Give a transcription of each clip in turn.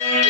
you.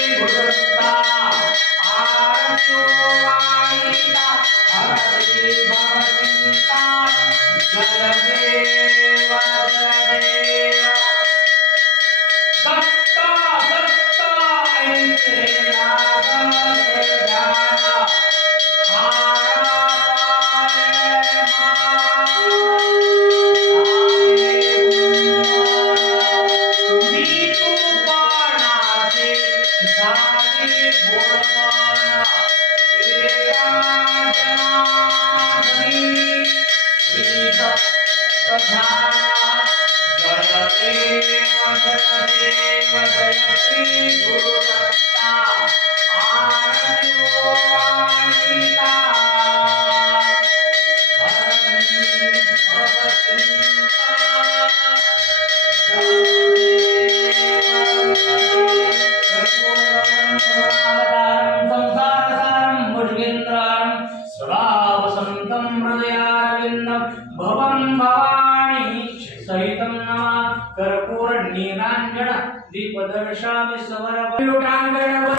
Senhor. around and around.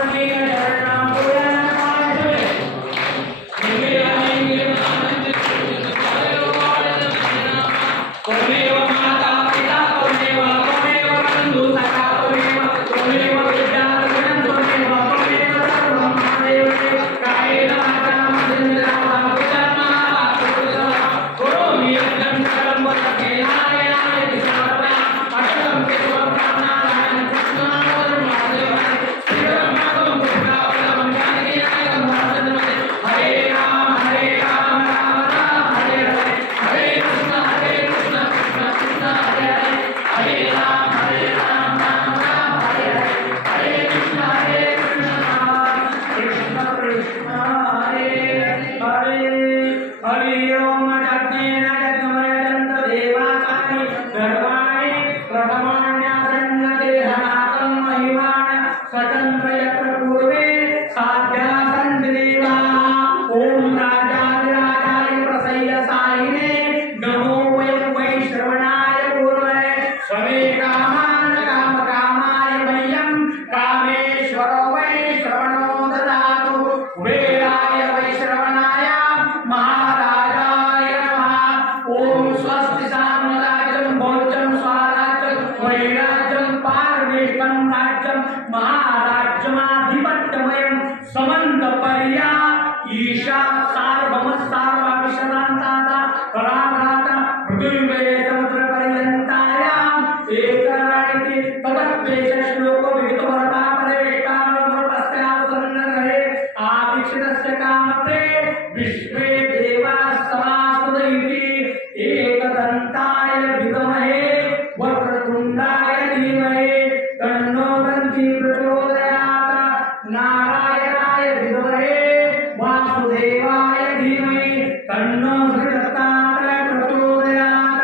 तन्नो श्रीदत्तात्रय प्रचोदयात्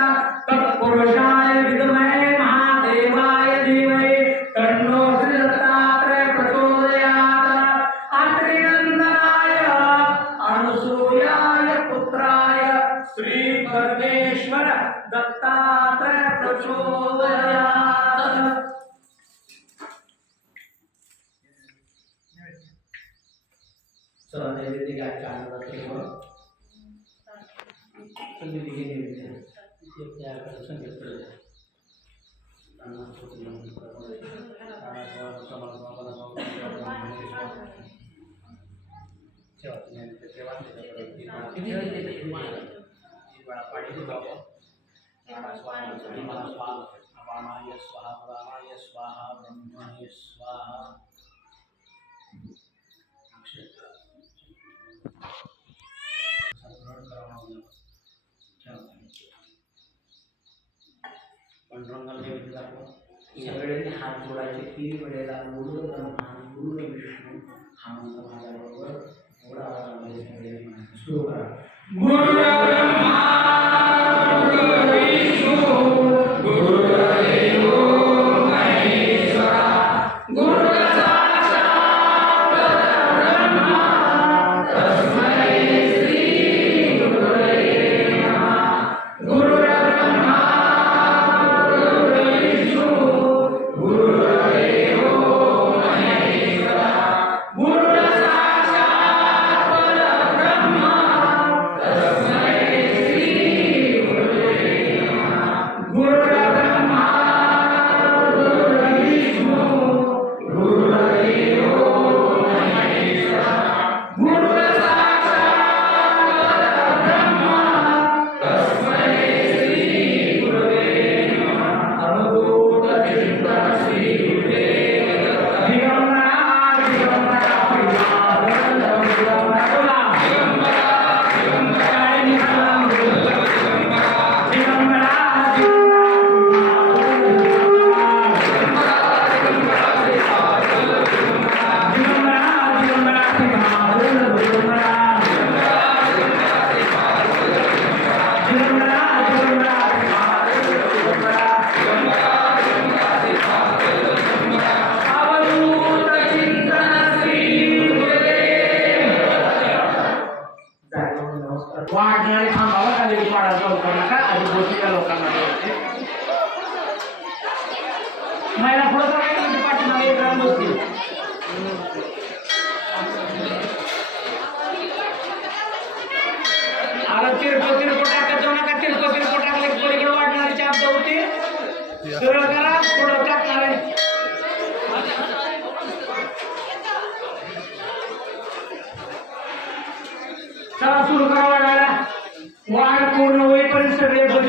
तत्पुरुषाय विद्महे महादेवाय धीमहि। तन्नो श्रीदत्तात्रय प्रचोदयात् अत्रिनन्दनाय अनुसूयाय पुत्राय। श्री परमेश्वर दत्तात्रय प्रचोदयात् ठेवा संगीत घे नैवेद्य ते त्याकडे संगीत करू द्या. त्यांना स्तोत्र पांडुरंगाला नैवेद्य दाखवा सगळ्यांनी हात जोडायचे तीन वेळेला गुरु ब्रह्मा गुरु विष्णू हा मंत्र माझ्याबरोबर एवढा आवाजामध्ये सुरू करा. गुरु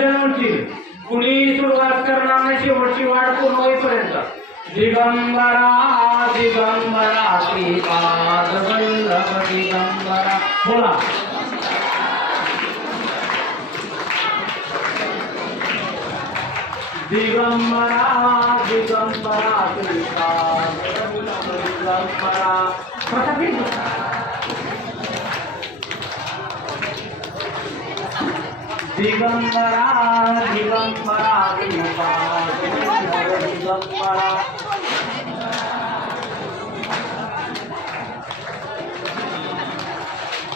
सगळे भजन कुणी सुरुवात करणार नाही शेवटची वाट पूर्ण होईपर्यंत. दिगंबरा दिगंबरा श्रीपाद वल्लभ दिगंबरा. बोला. दिगंबरा दिगंबरा श्रीपाद वल्लभ दिगंबरा. प्रसाद घे. दिगंबरा दिगंबरा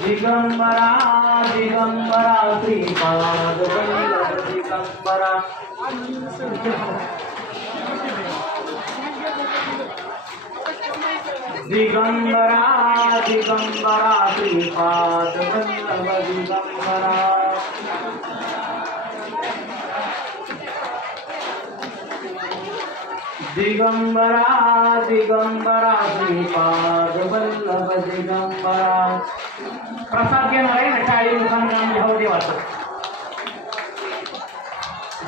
दिगंबरा दिगंबरा दिगंबरा दिगंबरा श्रीपाद वल्लभ दिगंबरा दिगंबरा दिगंबरा श्रीपाद वल्लभ दिगंबरा. प्रसाद घेणार आहे ना टाळी मुखाने घ्यावं देवाचं.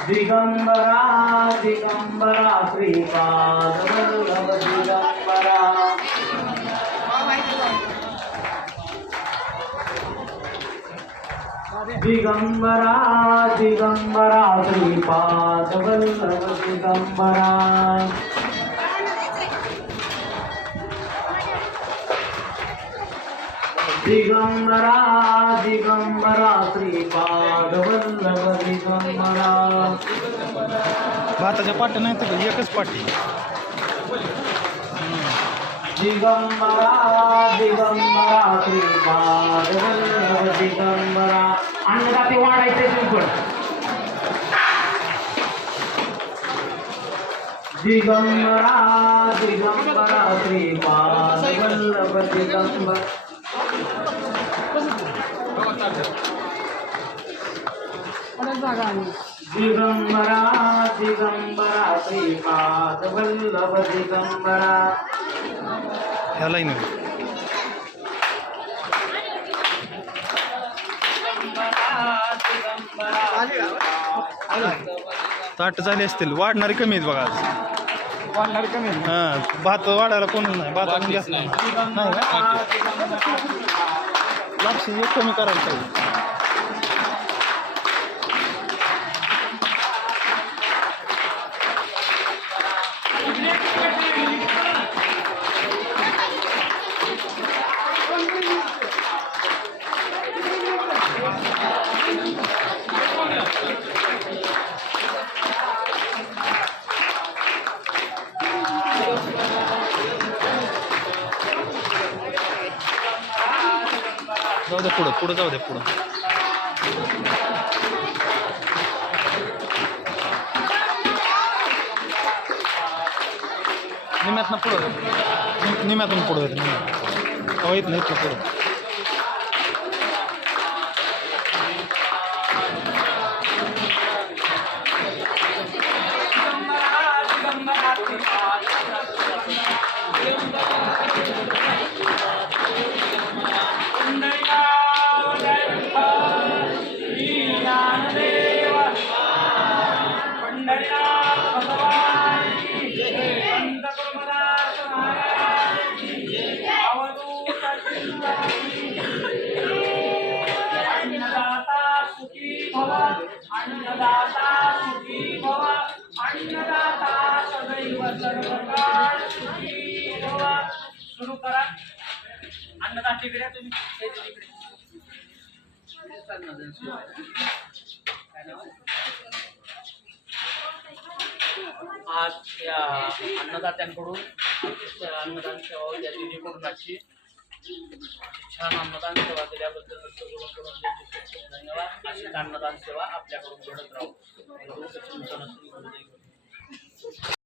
दिगंबरा दिगंबरा श्रीपाद वल्लभ दिगंबरा. दिगंबरा दिगंबरा श्रीपाद वल्लभ दिगंबरा। दिगंबरा दिगंबरा श्रीपाद वल्लभ दिगंबरा। भाताच्या पाट्या नाही तर एकच पाटी. दिगंबरा दिगंबरा श्रीपाद वल्लभ दिगंबरा। अन्नदाते वाढायचे तुम्ही पण दिगंबरा दिगंबरा श्रीपाद वल्लभ दिगंबर दिगंबरा दिगंबरा श्रीपाद वल्लभ दिगंबरा। ह्या लाईन ताट झाले असतील. वाढणारे कमी आहेत बघा आज. वाढणार कमी हां भात वाढायला कोणच नाही. भात नाही. का? लक्ष एक कमी करायला पाहिजे. पुढं पुढं जाऊ दे पुढं. निम्यातनं पुढं निम्यातून पुढं येतं निम्यात येत नाही पुढं. अन्नदाता तिकडे तुम्ही आज या अन्नदात्यांकडून अन्नदान सेवा या दिदीकडून आजची छान अन्नदान सेवा दिल्याबद्दल धन्यवाद. अशीच अन्नदान सेवा आपल्याकडून घडत राहू.